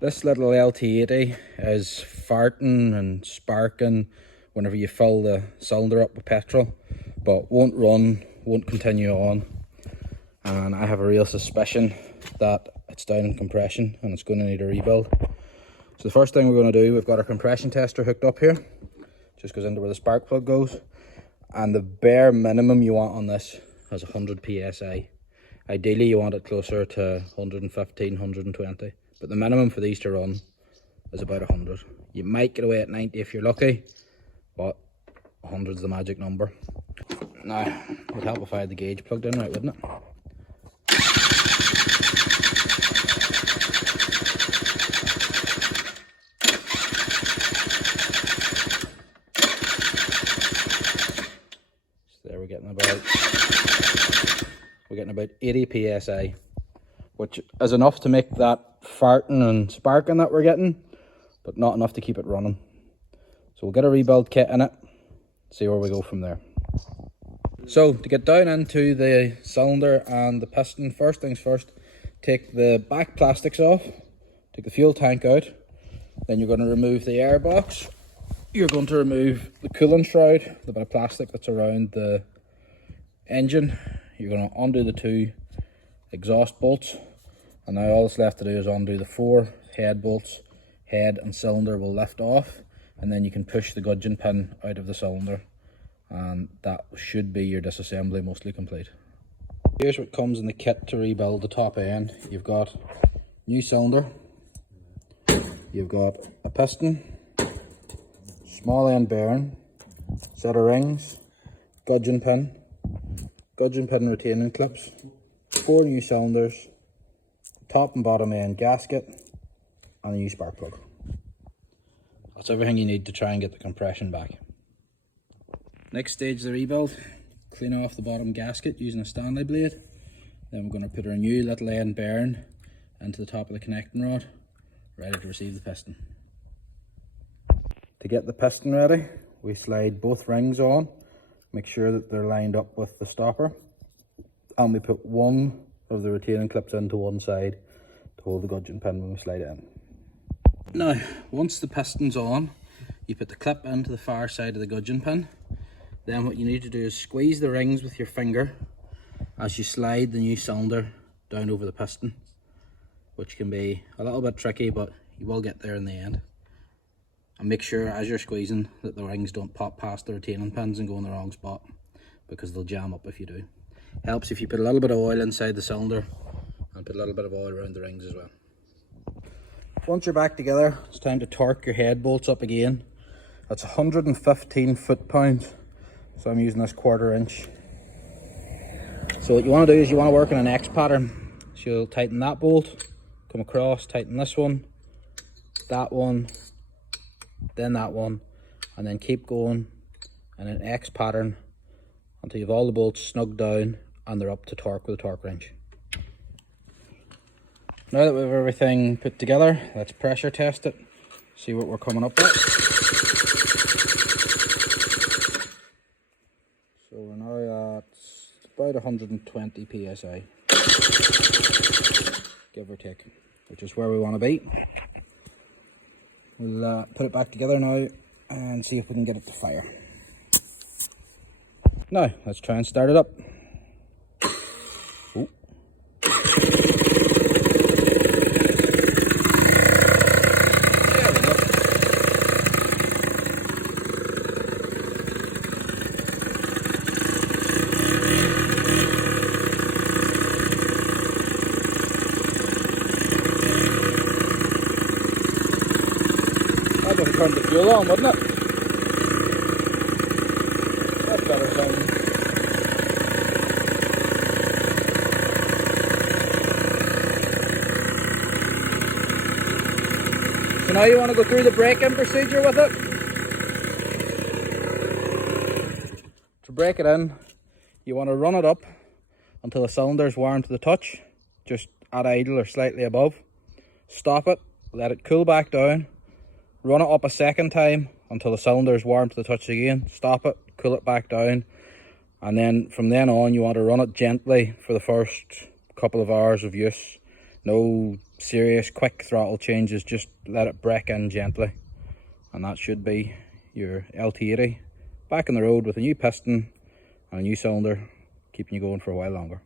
This little LT80 is farting and sparking whenever you fill the cylinder up with petrol, but won't run, won't continue on. And I have a real suspicion that it's down in compression and it's going to need a rebuild. So the first thing we're going to do, we've got our compression tester hooked up here. Just goes into where the spark plug goes. And the bare minimum you want on this is 100 psi. Ideally you want it closer to 115, 120. But the minimum for these to run is about 100. You might get away at 90 if you're lucky, but 100 is the magic number. Now, it would help if I had the gauge plugged in right, wouldn't it? So there we're getting about 80 psi, which is enough to make that farting and sparking that we're getting, but not enough to keep it running. So we'll get a rebuild kit in it, see where we go from there. So to get down into the cylinder and the piston, first things first, take the back plastics off, take the fuel tank out, then you're going to remove the air box, you're going to remove the coolant shroud, the bit of plastic that's around the engine, you're going to undo the two exhaust bolts, and now all that's left to do is undo the 4 head bolts. Head and cylinder will lift off, and then you can push the gudgeon pin out of the cylinder, and that should be your disassembly mostly complete. Here's what comes in the kit to rebuild the top end. You've got new cylinder, you've got a piston, small end bearing, set of rings, gudgeon pin retaining clips, 4 new cylinders, top and bottom end gasket, and a new spark plug. That's everything you need to try and get the compression back. Next stage of the rebuild, clean off the bottom gasket using a Stanley blade. Then we're going to put our new little end bearing into the top of the connecting rod, ready to receive the piston. To get the piston ready, we slide both rings on, make sure that they're lined up with the stopper, and we put one of the retaining clips into one side to hold the gudgeon pin when we slide it in. Now, once the piston's on, you put the clip into the far side of the gudgeon pin. Then what you need to do is squeeze the rings with your finger as you slide the new cylinder down over the piston, which can be a little bit tricky, but you will get there in the end. And make sure as you're squeezing that the rings don't pop past the retaining pins and go in the wrong spot, because they'll jam up if you do. Helps if you put a little bit of oil inside the cylinder and put a little bit of oil around the rings as well. Once you're back together, it's time to torque your head bolts up again. That's 115 foot-pounds, so I'm using this 1/4 inch. So what you want to do is you want to work in an X pattern. So you'll tighten that bolt, come across, tighten this one, then that one, and then keep going in an X pattern until you have all the bolts snugged down and they're up to torque with a torque wrench. Now that we have everything put together, let's pressure test it, see what we're coming up with. So we're now at about 120 psi, give or take, which is where we want to be. We'll put it back together now and see if we can get it to fire. Now, let's try and start it up. Ooh. There we go. That would have turned the fuel on, wouldn't it? That's better sounding. So now you want to go through the braking procedure with it. To break it in, you want to run it up until the cylinder is warm to the touch, just at idle or slightly above. Stop it, let it cool back down, run it up a second time until the cylinder is warm to the touch again, stop it, cool it back down, and then from then on you want to run it gently for the first couple of hours of use No serious quick throttle changes, just let it brake in gently. And that should be your LT80 back on the road with a new piston and a new cylinder, keeping you going for a while longer.